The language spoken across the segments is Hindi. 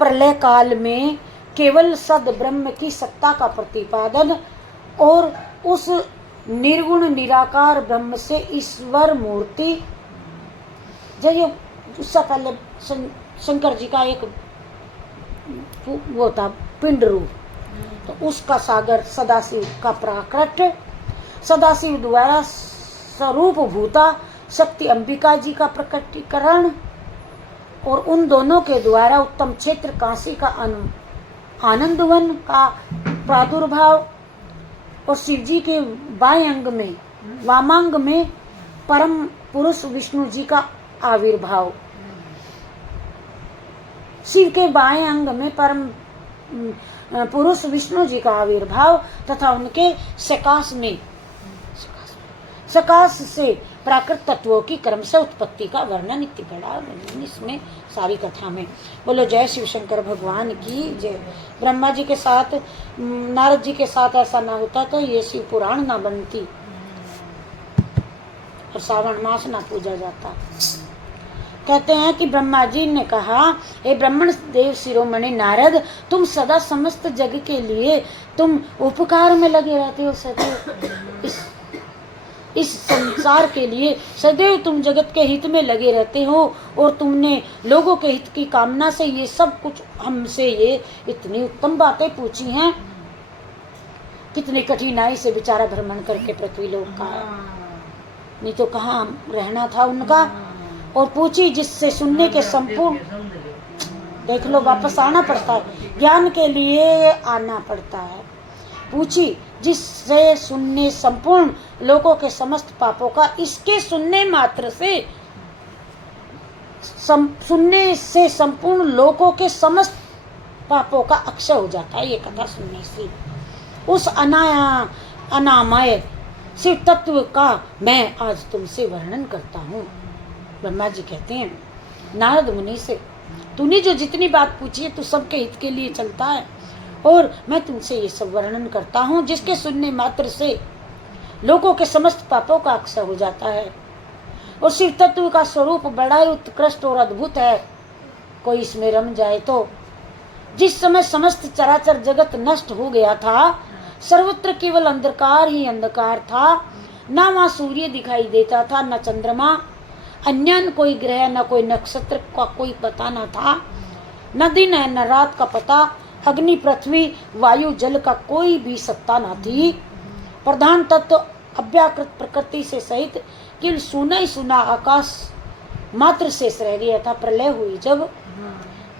महाप्रलय काल में केवल सद ब्रह्म की सत्ता का प्रतिपादन और उस निर्गुण निराकार ब्रह्म से ईश्वर मूर्ति, जब ये उससे पहले शंकर जी का एक वो था पिंड रूप, तो उसका सागर सदाशिव का प्राकट, सदाशिव द्वारा स्वरूप भूता शक्ति अंबिका जी का प्रकटीकरण और उन दोनों के द्वारा उत्तम क्षेत्र काशी का आनंदवन का प्रादुर्भाव और शिव जी के बाएं अंग में वामांग में परम पुरुष विष्णु जी का आविर्भाव, शिव के बाएं अंग में परम पुरुष विष्णु जी का आविर्भाव तथा उनके सकाश से प्राकृत तत्वों की क्रम से उत्पत्ति का वर्णन इतनी बड़ा इसमें सारी कथा में। बोलो जय शिव शंकर भगवान की जय। ब्रह्मा जी के साथ नारद जी के साथ ऐसा ना होता तो ये शिव पुराण ना बनती और श्रावण मास ना पूजा जाता। कहते हैं कि ब्रह्मा जी ने कहा, हे ब्राह्मण देव शिरोमणि नारद, तुम सदा समस्त जग के लिए तुम उपकार में लगे रहते हो, सदैव इस संसार के लिए सदैव तुम जगत के हित में लगे रहते हो और तुमने लोगों के हित की कामना से ये सब कुछ हमसे ये इतनी उत्तम बातें पूछी हैं। कितनी कठिनाई से बेचारा भ्रमण करके पृथ्वी लोक का, नहीं तो कहाँ रहना था उनका, और पूछी जिससे सुनने के संपूर्ण, देख लो वापस आना पड़ता है, ज्ञान के लिए आना पड़ता है। पूछी जिससे सुनने संपूर्ण लोगों के समस्त पापों का, इसके सुनने मात्र से सुनने से संपूर्ण लोगों के समस्त पापों का अक्षय हो जाता है। ये कथा सुनने से उस अनामय शिव तत्व का मैं आज तुमसे वर्णन करता हूँ। ब्रह्मा जी कहते हैं नारद मुनि से, तूने जो जितनी बात पूछी है तो सबके हित के लिए चलता है और मैं तुमसे ये सब वर्णन करता हूँ जिसके सुनने मात्र से लोगों के समस्त पापों का अक्षय हो जाता है। और शिव तत्व का स्वरूप बड़ा ही उत्कृष्ट और अद्भुत है, कोई इसमें रम जाए तो। जिस समय समस्त चराचर जगत नष्ट हो गया था, सर्वत्र केवल अंधकार ही अंधकार था, ना वहाँ सूर्य दिखाई देता था, न चंद्रमा, अन्य कोई ग्रह, न कोई नक्षत्र का कोई पता न था, न दिन है न रात का पता, अग्नि पृथ्वी वायु जल का कोई भी सत्ता न थी। प्रधान तत्व अव्याकृत प्रकृति से सहित केवल सुना ही सुना आकाश मात्र शेष रह गया था। प्रलय हुई जब,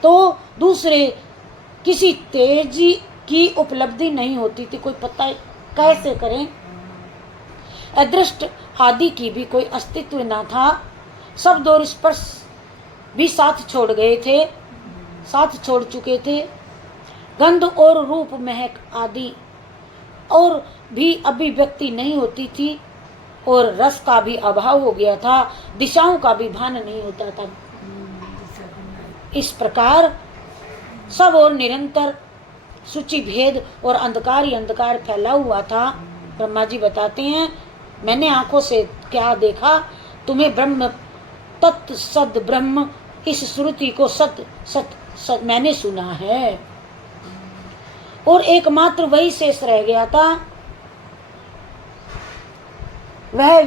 तो दूसरे किसी तेजी की उपलब्धि नहीं होती थी, कोई पता कैसे करें। अदृष्ट आदि की भी कोई अस्तित्व न था। शब्द और स्पर्श भी साथ छोड़ गए थे, साथ छोड़ चुके थे। गंध और रूप महक आदि और भी अभिव्यक्ति नहीं होती थी और रस का भी अभाव हो गया था, दिशाओं का भी भान नहीं होता था। इस प्रकार सब और निरंतर सूची भेद और अंधकार ही अंधकार फैला हुआ था। ब्रह्मा जी बताते हैं, मैंने आंखों से क्या देखा, तुम्हें ब्रह्म तत् सद ब्रह्म इस श्रुति को सत सत सत मैंने सुना है और एकमात्र वही शेष रह गया था। वह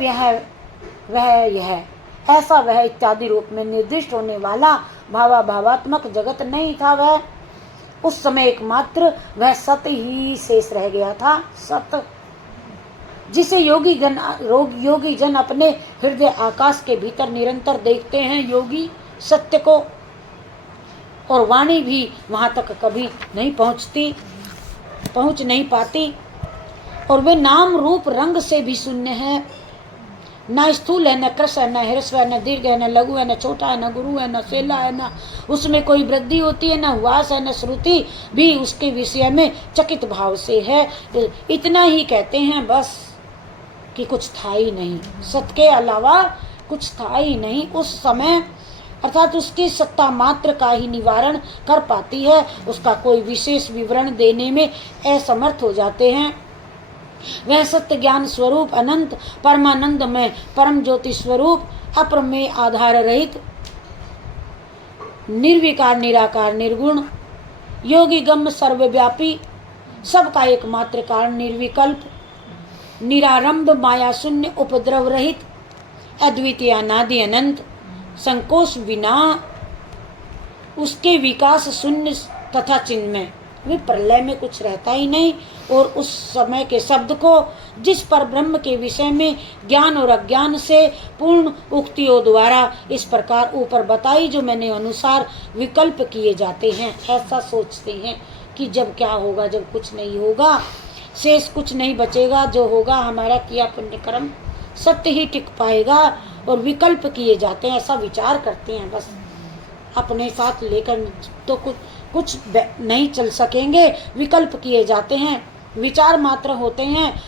यह ऐसा वह इत्यादि रूप में निर्दिष्ट होने वाला भावात्मक जगत नहीं था। वह उस समय एकमात्र वह सत ही शेष रह गया था। सत जिसे योगी जन अपने हृदय आकाश के भीतर निरंतर देखते हैं, योगी सत्य को, और वाणी भी वहां तक कभी नहीं पहुंच नहीं पाती। और वे नाम रूप रंग से भी शून्य है, न स्थूल है, न कृश है, न ह्रस्व है, न दीर्घ है, न लघु है, न छोटा है, न गुरु है, न सेला है, न उसमें कोई वृद्धि होती है, न हुआस है, न श्रुति भी उसके विषय में चकित भाव से है। इतना ही कहते हैं बस कि कुछ था ही नहीं, सत्य के अलावा कुछ था ही नहीं उस समय, अर्थात उसकी सत्ता मात्र का ही निवारण कर पाती है, उसका कोई विशेष विवरण देने में असमर्थ हो जाते हैं। वह सत्य ज्ञान स्वरूप अनंत परमानंद में परम ज्योति स्वरूप अप्रमेय आधार रहित निर्विकार निराकार निर्गुण योगी गम्य सर्वव्यापी, सबका एकमात्र कारण, निर्विकल्प, निरारंभ, माया शून्य, उपद्रव रहित, अद्वितीय, अनादि, अनंत, संकोच बिना, उसके विकास शून्य तथा चिन्मय। वे प्रलय में कुछ रहता ही नहीं। और उस समय के शब्द को जिस पर ब्रह्म के विषय में ज्ञान और अज्ञान से पूर्ण उक्तियों द्वारा इस प्रकार ऊपर बताई, जो मैंने अनुसार विकल्प किए जाते हैं, ऐसा सोचते हैं कि जब क्या होगा, जब कुछ नहीं होगा, शेष कुछ नहीं बचेगा, जो होगा हमारा किया पुण्य कर्म सत्य ही टिक पाएगा। और विकल्प किए जाते हैं, ऐसा विचार करते हैं, बस अपने साथ लेकर तो कुछ नहीं चल सकेंगे। विकल्प किए जाते हैं, विचार मात्र होते हैं।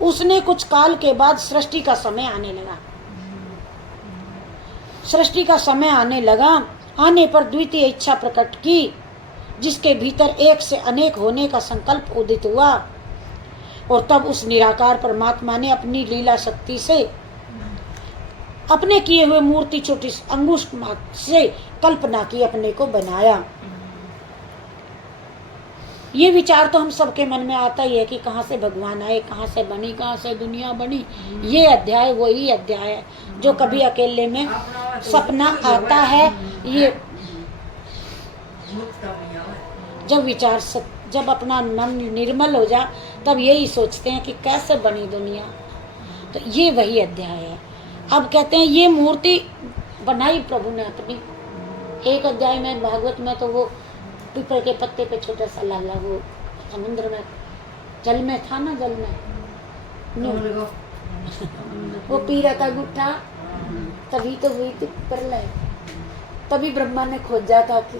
उसने कुछ काल के बाद सृष्टि का समय आने लगा। सृष्टि का समय आने लगा। आने पर द्वितीय इच्छा प्रकट की, जिसके भीतर एक से अनेक होने का संकल्प उदित हुआ। और तब उस निराकार परमात्मा ने अपनी लीला शक्ति से अपने किए हुए मूर्ति छोटी अंगुष्ठ मात्र से कल्पना की, अपने को बनाया। ये विचार तो हम सबके मन में आता ही है कि कहाँ से भगवान आए, कहाँ से बनी, कहाँ से दुनिया बनी। ये अध्याय वही अध्याय है जो कभी अकेले में सपना आता है। ये जब अपना मन निर्मल हो जा, तब यही सोचते हैं कि कैसे बनी दुनिया। तो ये वही अध्याय है। अब कहते हैं ये मूर्ति बनाई प्रभु ने अपनी। एक अध्याय में भागवत में तो वो पीपल के पत्ते पे छोटा सा लाला, वो समुद्र में जल में था ना, जल में वो पी रहा था गुट्ठा, तभी तो हुई थी प्रलय। तभी ब्रह्मा ने खोजा था कि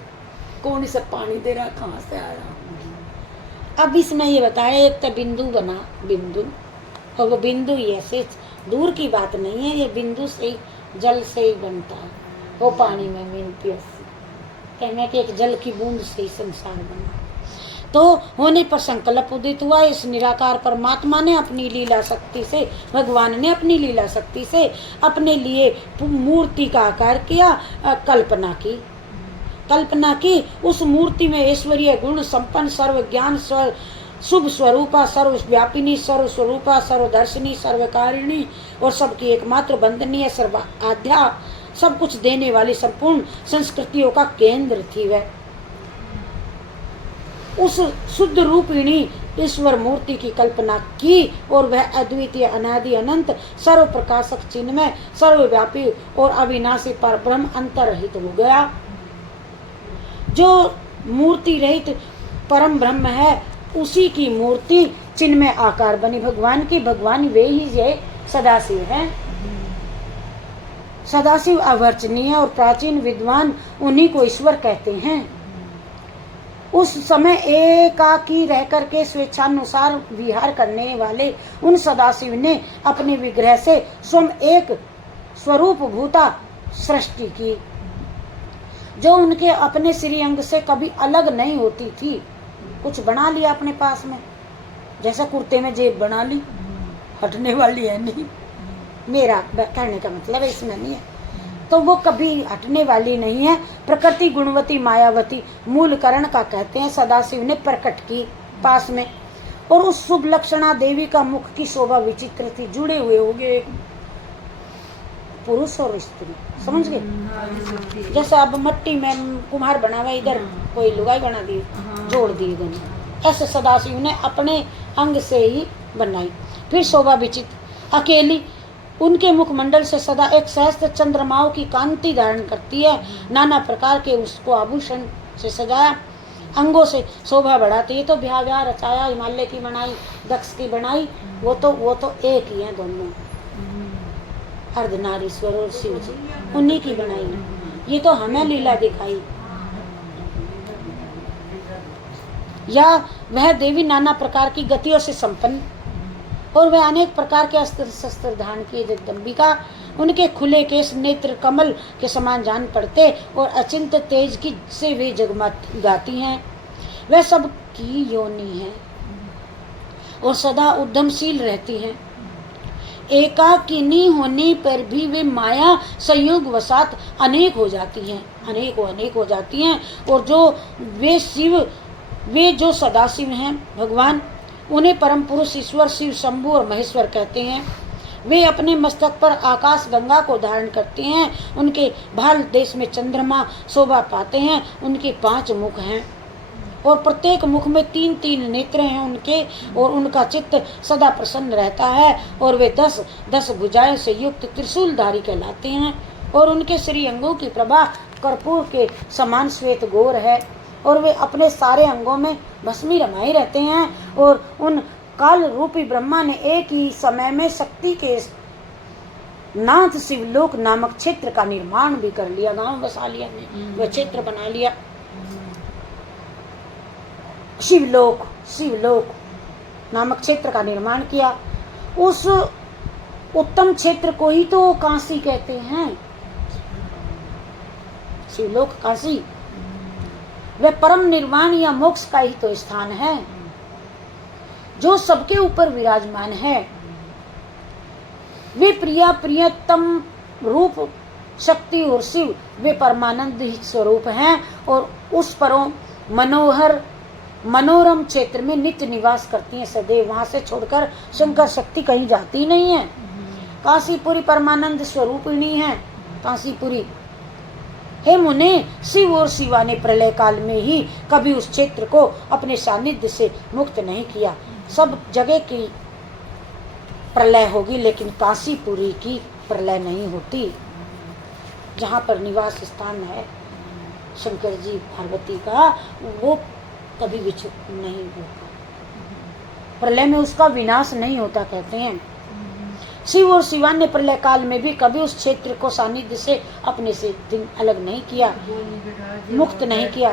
कौन इसे पानी दे रहा, कहाँ से आ रहा। अब इसमें ये बताया, एक तो बिंदु बना, बिंदु, और वो बिंदु ही ऐसे दूर की बात नहीं है, ये बिंदु से ही, जल से ही बनता है। वो पानी में मीन प्यासी, कहने कि एक जल की बूंद से ही संसार बना। तो होने पर संकल्प उदित हुआ। इस निराकार परमात्मा ने अपनी लीला शक्ति से, भगवान ने अपनी लीला शक्ति से अपने लिए मूर्ति का आकार किया, कल्पना की। उस मूर्ति में ऐश्वर्य गुण संपन्न, सर्व ज्ञान, शुभ स्वरूपा, सर्वव्यापिनी, सर्वस्वरूपा, सर्वदर्शनी, सर्वकारिणी और सबकी एकमात्र वंदनीय, सर्व आध्या, सब कुछ देने वाली संपूर्ण संस्कृतियों का केंद्र थी वह। उस शुद्ध रूपिणी ईश्वर मूर्ति की कल्पना की और वह अद्वितीय, अनादि, अनंत, सर्व प्रकाशक, चिन्मय, सर्वव्यापी और अविनाशी पर ब्रह्म अंतरहित हो गया। जो मूर्ति रहित परम ब्रह्म है, उसी की मूर्ति चिन्मय आकार बनी भगवान की। भगवान वे ही ये सदाशिव है। सदाशिव अवर्चनीय और प्राचीन विद्वान उन्हीं को ईश्वर कहते हैं। उस समय एकाकी रह करके स्वेच्छानुसार विहार करने वाले उन सदाशिव ने अपने विग्रह से स्वयं एक स्वरूप भूता सृष्टि की, जो उनके अपने श्रीअंग से कभी अलग नहीं होती थी। कुछ बना लिया अपने पास में, जैसा कुर्ते में जेब बना ली, हटने वाली है नहीं। मेरा कहने का मतलब है इसमें नहीं है, तो वो कभी हटने वाली नहीं है। प्रकृति गुणवती, मायावती, मूल करण का कहते हैं, सदाशिव ने प्रकट की पास में। और उस शुभ लक्षणा देवी का मुख की शोभा विचित्र थी। जुड़े हुए हो गए पुरुष और स्त्री, समझ गए। जैसे अब मट्टी में कुम्हार बना हुआ, इधर कोई लुगाई बना दी, जोड़ दिए दोनों। ऐसे सदाशिव ने अपने अंग से ही बनाई। फिर शोभा विचित्र, अकेली, उनके मुखमंडल से सदा एक सहस्त्र चंद्रमाओं की कांति धारण करती है। नाना प्रकार के उसको आभूषण से सजाया, अंगों से शोभा बढ़ाती है। तो ब्याह रचाया, हिमालय की बनाई, दक्ष की बनाई, वो तो एक ही है दोनों, अर्धनारीश्वर और शिव जी, उन्हीं की बनाई है। ये तो हमें लीला दिखाई। या वह देवी नाना प्रकार की गतियों से संपन्न, और वह अनेक प्रकार के अस्त्र शस्त्र धारण किए जगदम्बिका। उनके खुले केश नेत्र कमल के समान जान पड़ते और अचिंत तेज की से वे जगमगाती हैं। वह सब की योनि है और सदा उद्यमशील रहती हैं। एकाकिनी होने पर भी वे माया संयोग वसात अनेक हो जाती हैं। अनेक हो जाती हैं। और जो वे जो सदाशिव हैं भगवान, उन्हें परम पुरुष ईश्वर शिव शंभु और महेश्वर कहते हैं। वे अपने मस्तक पर आकाश गंगा को धारण करते हैं। उनके भारत देश में चंद्रमा शोभा पाते हैं। उनके 5 मुख हैं और प्रत्येक मुख में 3 नेत्र हैं उनके, और उनका चित्त सदा प्रसन्न रहता है। और वे 10 भुजाएं से युक्त त्रिशूलधारी कहलाते हैं। और उनके श्री अंगों की प्रभा कर्पूर के समान श्वेत गोर है। और वे अपने सारे अंगों में भस्मी रमाए रहते हैं। और उन काल रूपी ब्रह्मा ने एक ही समय में शक्ति के नाथ शिवलोक नामक क्षेत्र का निर्माण भी कर लिया। गांव बसा लिया, वह क्षेत्र बना लिया। शिवलोक नामक क्षेत्र का निर्माण किया। उस उत्तम क्षेत्र को ही तो काशी कहते हैं। शिवलोक काशी वह परम निर्वाण या मोक्ष का ही तो स्थान है, जो सबके ऊपर विराजमान है। वे प्रियतम रूप शक्ति और शिव वे परमानंद ही स्वरूप हैं। और उस परों मनोरम क्षेत्र में नित्य निवास करती हैं सदैव। वहां से छोड़कर शंकर शक्ति कहीं जाती नहीं है। काशीपुरी परमानंद स्वरूपिणी है काशीपुरी। हे मुने, शिव और शिवा ने प्रलय काल में ही कभी उस क्षेत्र को अपने सानिध्य से मुक्त नहीं किया। सब जगह की प्रलय होगी, लेकिन काशीपुरी की प्रलय नहीं होती। जहाँ पर निवास स्थान है शंकर जी पार्वती का, वो कभी विचलित नहीं होता। प्रलय में उसका विनाश नहीं होता कहते हैं। शिव और शिवान ने प्रलय काल में भी कभी उस क्षेत्र को सानिध्य से अपने से दिन अलग नहीं किया, मुक्त नहीं किया।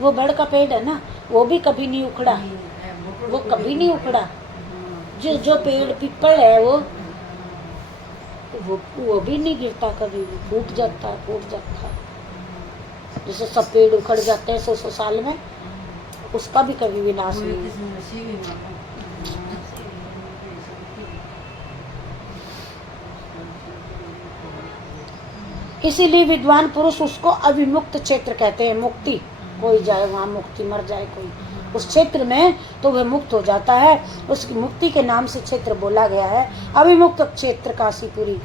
वो बड़ का पेड़ है ना, वो भी कभी नहीं उखड़ा, वो कभी नहीं उखड़ा। जो पेड़ पीपल है वो भी नहीं गिरता, कभी फूट जाता है। जैसे सब पेड़ उखड़ जाते हैं 100 साल में, उसका भी कभी विनाश नहीं। इसीलिए विद्वान पुरुष उसको अविमुक्त क्षेत्र कहते हैं। मुक्ति, कोई जाए वहाँ मुक्ति, मर जाए कोई उस क्षेत्र में तो वह मुक्त हो जाता है। उसकी मुक्ति के नाम से क्षेत्र बोला गया है अविमुक्त क्षेत्र काशीपुरी।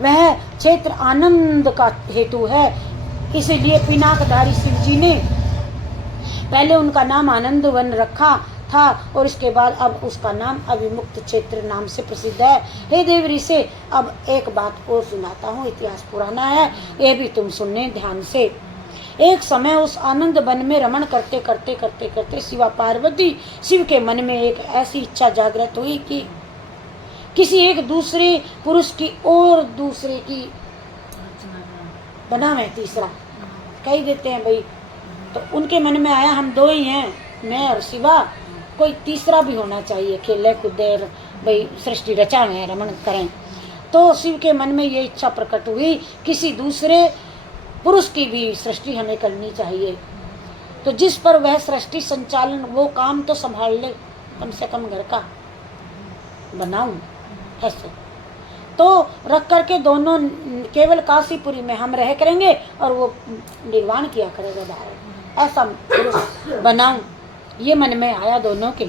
वह क्षेत्र आनंद का हेतु है। इसीलिए पिनाकधारी शिव जी ने पहले उनका नाम आनंद वन रखा था और इसके बाद अब उसका नाम अविमुक्त क्षेत्र नाम से प्रसिद्ध है। हे देवरी से अब एक बात और सुनाता हूँ, इतिहास पुराना है, ये भी तुम सुनने ध्यान से। एक समय उस आनंद वन में रमण करते करते शिवा पार्वती शिव के मन में एक ऐसी इच्छा जागृत हुई कि किसी एक दूसरे पुरुष की और दूसरे की बनावे, तीसरा कह देते हैं भाई। तो उनके मन में आया हम 2 ही हैं, मैं और शिवा, कोई तीसरा भी होना चाहिए, खेले कूदे भाई सृष्टि रचाएं रमण करें। तो शिव के मन में ये इच्छा प्रकट हुई किसी दूसरे पुरुष की भी सृष्टि हमें करनी चाहिए। तो जिस पर वह सृष्टि संचालन वो काम तो संभाल ले, कम से कम घर का बनाऊं ऐसे। तो रख करके दोनों केवल काशीपुरी में हम रह करेंगे और वो निर्वाण किया करेगा बाहर, ऐसा पुरुष बनाऊं। ये मन में आया दोनों के।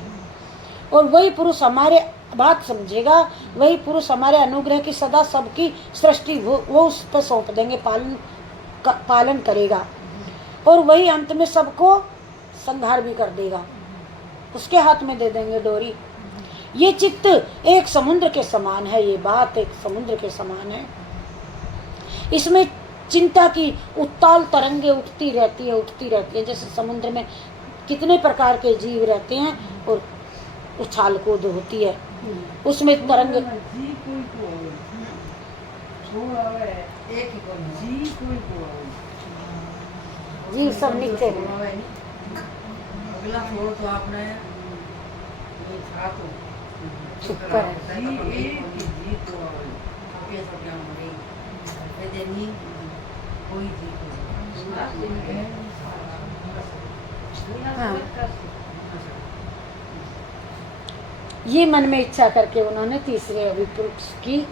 और वही पुरुष हमारे बात समझेगा, वही पुरुष हमारे अनुग्रह की सदा सबकी सृष्टि वो उस पर सौंप देंगे, पालन करेगा। और वही अंत में सबको संहार भी कर देगा, उसके हाथ में दे देंगे डोरी। ये चित्त एक समुद्र के समान है, ये बात एक समुद्र के समान है। इसमें चिंता की उत्ताल तरंगे उठती रहती है। जैसे समुद्र में कितने प्रकार के जीव रहते हैं और उछाल कूद होती है, उसमें तरंग जीव सब निकले हाँ। ये मन में इच्छा करके उन्होंने तीसरे अभिपुरुष की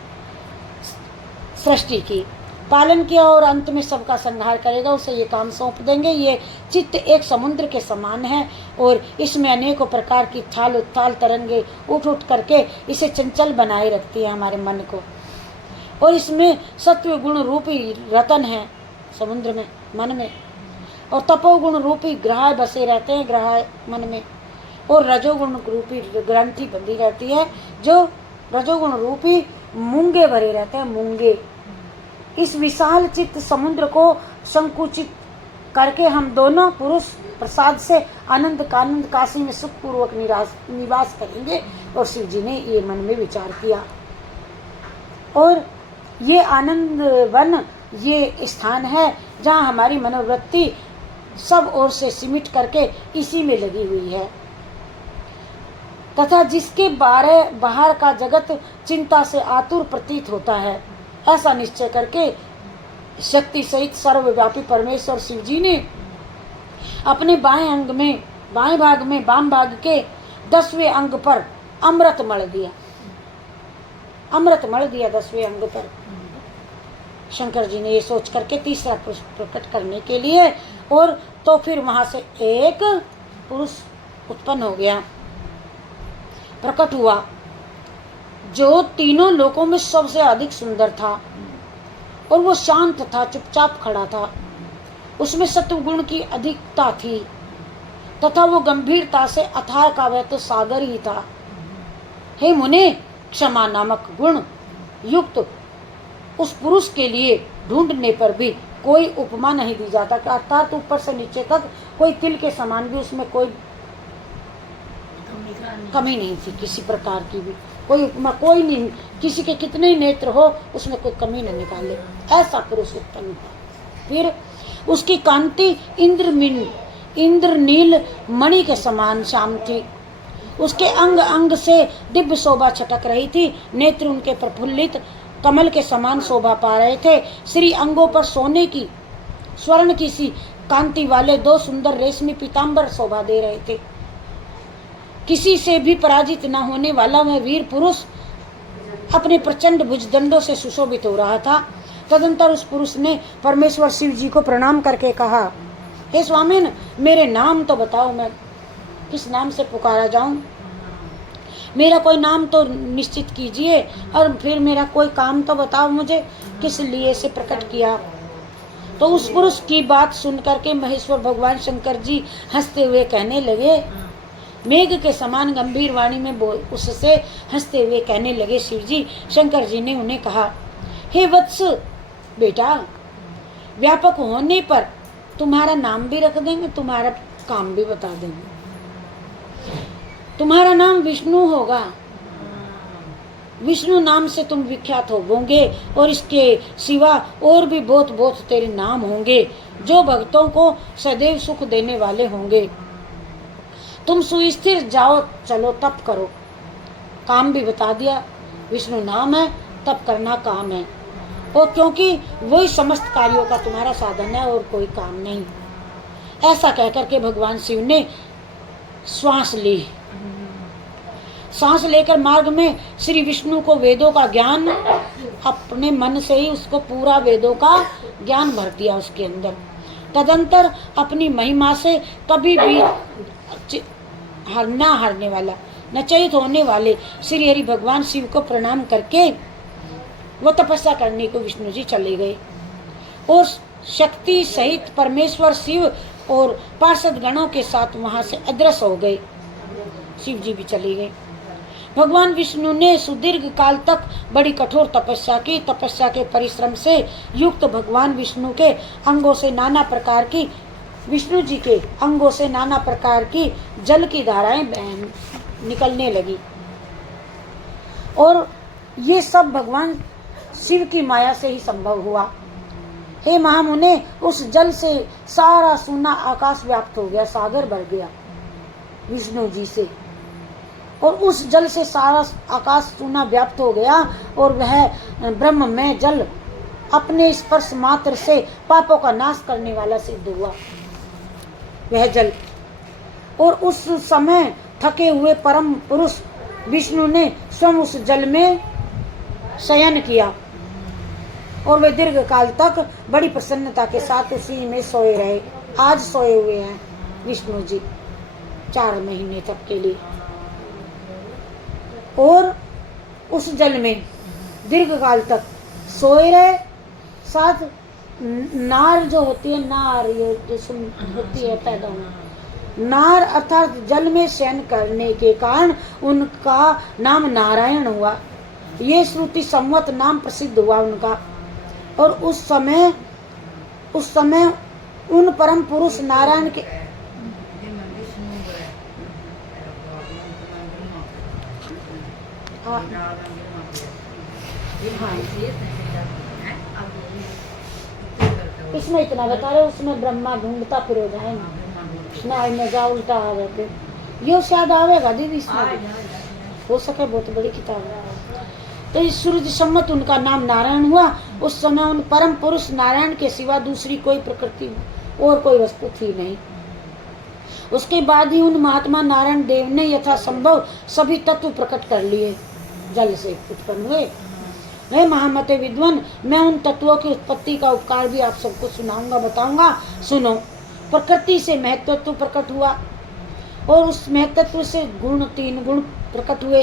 सृष्टि की। पालन किया और अंत में सबका संहार करेगा, उसे ये काम सौंप देंगे। ये चित्त एक समुद्र के समान है और इसमें अनेकों प्रकार की छाल उत्ताल तरंगे उठ उठ करके इसे चंचल बनाए रखती है हमारे मन को। और इसमें सत्व गुण रूपी रतन है समुद्र में, मन में, और तपोगुण रूपी ग्रह बसे रहते हैं ग्रह मन में, और रजोगुण रूपी ग्रंथि बंधी रहती है, जो रजोगुण रूपी मूंगे भरे रहते हैं, मूंगे। इस विशाल चित्त समुद्र को संकुचित करके हम दोनों पुरुष प्रसाद से आनंद कानंद काशी में सुखपूर्वक निवास करेंगे। और शिव जी ने ये मन में विचार किया। और ये आनंद वन ये स्थान है जहाँ हमारी मनोवृत्ति सब ओर से सिमट करके इसी में लगी हुई है, तथा जिसके बाहर का जगत चिंता से आतुर प्रतीत होता है। ऐसा निश्चय करके शक्ति सहित सर्वव्यापी परमेश्वर शिव जी ने अपने बाएं भाग में वाम भाग के 10वें अंग पर अमृत मल दिया। 10वें अंग पर। शंकर जी ने ये सोच करके तीसरा पुरुष प्रकट करने के लिए, और तो फिर वहां से एक पुरुष उत्पन्न हो गया, प्रकट हुआ, जो तीनों लोकों में सबसे अधिक सुंदर था। और वो शांत था, चुपचाप खड़ा था। उसमें सत्वगुण की अधिकता थी तथा वो गंभीरता से अथाह का वह तो सागर ही था। हे मुने, क्षमा नामक गुण युक्त उस पुरुष के लिए ढूंढने पर भी कोई उपमा नहीं दी जाता, अर्थात ऊपर से नीचे तक कोई तिल के समान भी उसमें कोई कमी नहीं थी, किसी प्रकार की भी कोई उपमा, कोई नहीं, किसी के कितने ही नेत्र हो उसमें कोई कमी न निकाले, ऐसा पुरुष उत्पन्न हुआ। फिर उसकी कांति इंद्रनील मणि के समान श्याम थी। उसके अंग अंग से दिव्य शोभा छटक रही थी। नेत्र उनके प्रफुल्लित कमल के समान शोभा पा रहे थे। श्री अंगों पर सोने की स्वर्ण की सी कांति वाले 2 सुंदर रेशमी पीताम्बर शोभा दे रहे थे। किसी से भी पराजित न होने वाला वह वीर पुरुष अपने प्रचंड भुजदंडों से सुशोभित हो रहा था। तदंतर उस पुरुष ने परमेश्वर शिव जी को प्रणाम करके कहा, हे स्वामीन, मेरे नाम तो बताओ, मैं किस नाम से पुकारा जाऊं? मेरा कोई नाम तो निश्चित कीजिए, और फिर मेरा कोई काम तो बताओ मुझे, किस लिए से प्रकट किया। तो उस पुरुष की बात सुनकर के महेश्वर भगवान शंकर जी हंसते हुए कहने लगे, मेघ के समान गंभीर वाणी में उससे हंसते हुए कहने लगे शिव जी। शंकर जी ने उन्हें कहा, हे वत्स बेटा, व्यापक होने पर तुम्हारा नाम भी रख देंगे, तुम्हारा काम भी बता देंगे। तुम्हारा नाम विष्णु होगा, विष्णु नाम से तुम विख्यात होगे, और इसके सिवा और भी बहुत बहुत तेरे नाम होंगे जो भक्तों को सदैव सुख देने वाले होंगे। तुम सुस्थिर जाओ, चलो तप करो। काम भी बता दिया, विष्णु नाम है, तप करना काम है, और क्योंकि वही समस्त कार्यों का तुम्हारा साधन है और कोई काम नहीं। ऐसा कहकर के भगवान शिव ने श्वास ली। सांस लेकर मार्ग में श्री विष्णु को वेदों का ज्ञान, अपने मन से ही उसको पूरा वेदों का ज्ञान भर दिया उसके अंदर। तदंतर अपनी महिमा से कभी भी ना हारने वाला, नचयित होने वाले श्री हरि भगवान शिव को प्रणाम करके वो तपस्या करने को विष्णु जी चले गए, और शक्ति सहित परमेश्वर शिव और पार्षद गणों के साथ वहां से अदृश्य हो गए। शिव जी भी चले गए। भगवान विष्णु ने सुदीर्घ काल तक बड़ी कठोर तपस्या की। तपस्या के परिश्रम से युक्त भगवान विष्णु के अंगों से नाना प्रकार की विष्णु जी के अंगों से नाना प्रकार की जल की धाराएं निकलने लगी, और ये सब भगवान शिव की माया से ही संभव हुआ। हे महामुने, उस जल से सारा सूना आकाश व्याप्त हो गया, सागर भर गया विष्णु जी से, और उस जल से सारा आकाश सूना व्याप्त हो गया, और वह ब्रह्म में जल अपने स्पर्श मात्र से पापों का नाश करने वाला सिद्ध हुआ वह जल। और उस समय थके हुए परम पुरुष विष्णु ने स्वयं उस जल में शयन किया। और वे दीर्घ काल तक बड़ी प्रसन्नता के साथ उसी में सोए रहे। आज सोए हुए हैं विष्णु जी 4 महीने तक के लिए, और उस जल में दीर्घ काल तक सोए रहे। साथ नार जो होती है, नार ये जो होती है पैदा होना, नार अर्थात जल में शयन करने के कारण उनका नाम नारायण हुआ। ये श्रुति सम्वत नाम प्रसिद्ध हुआ उनका। और उस समय उन परम पुरुष नारायण के इसमें इतना बता रहे, उसमें ब्रह्मा ढूंढता फिर हो जाए ना में जा उल्टा आ जाते, ये शायद आवेगा दीदी, इसमें हो सके, बहुत बड़ी किताब है। तो इस सूर्य सम्मत उनका नाम नारायण हुआ। उस समय उन परम पुरुष नारायण के सिवा दूसरी कोई प्रकृति और कोई वस्तु थी नहीं। उसके बाद ही उन महात्मा नारायण देव ने यथासंभव सभी तत्व प्रकट कर लिए, जल से उत्पन्न हुए। हे महामते विद्वान, मैं उन तत्वों की उत्पत्ति का उपकार भी आप सबको सुनाऊंगा, बताऊंगा। सुनो। प्रकृति से महत्त्व प्रकट हुआ और उस महत्त्व से गुण 3 गुण प्रकट हुए।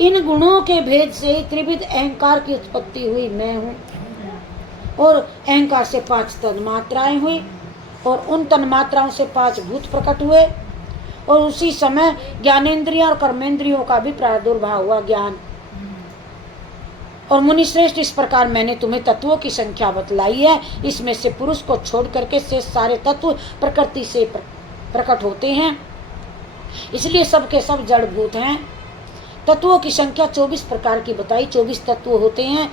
इन गुणों के भेद से त्रिविध अहंकार की उत्पत्ति हुई, मैं हूँ। और अहंकार से 5 तन्मात्राएं हुई और उन तन्मात्राओं से 5 भूत प्रकट हुए। और उसी समय ज्ञानेंद्रियों और कर्मेंद्रियों का भी प्रादुर्भाव हुआ, ज्ञान। और मुनिश्रेष्ठ, इस प्रकार मैंने तुम्हें तत्वों की संख्या बतलाई है। इसमें से पुरुष को छोड़ करके से सारे तत्व प्रकृति से प्रकट होते हैं, इसलिए सबके सब जड़भूत हैं। तत्वों की संख्या 24 प्रकार की बताई, 24 तत्व होते हैं।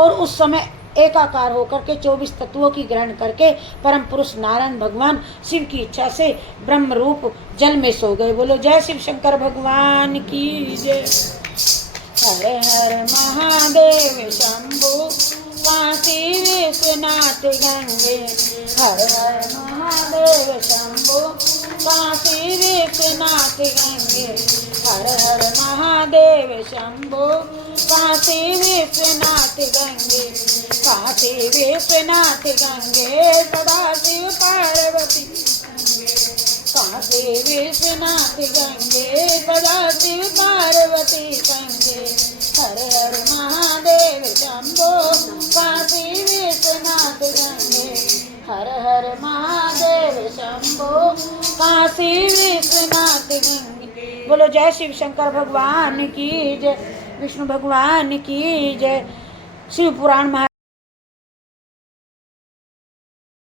और उस समय एकाकार होकर के 24 तत्वों की ग्रहण करके परम पुरुष नारायण भगवान शिव की इच्छा से ब्रह्म रूप जल में सो गए। बोलो जय शिव शंकर भगवान की जय। हर हर महादेव शंभो काशी विश्वनाथ गंगे। हर हर महादेव शंभो काशी विश्वनाथ गंगे। हर हर महादेव शंभो काशी विश्वनाथ गंगे। काशी विश्वनाथ गंगे सदा शिव पार्वती। काशी विश्वनाथ गंगे सदा शिव पार्वती संगे। हर हर महादेव शंभो काशी विश्वनाथ गंगे। हर हर महादेव शंभो काशी विश्वनाथ गंगे। बोलो जय शिव शंकर भगवान की जय, विष्णु भगवान की जय। शिव पुराण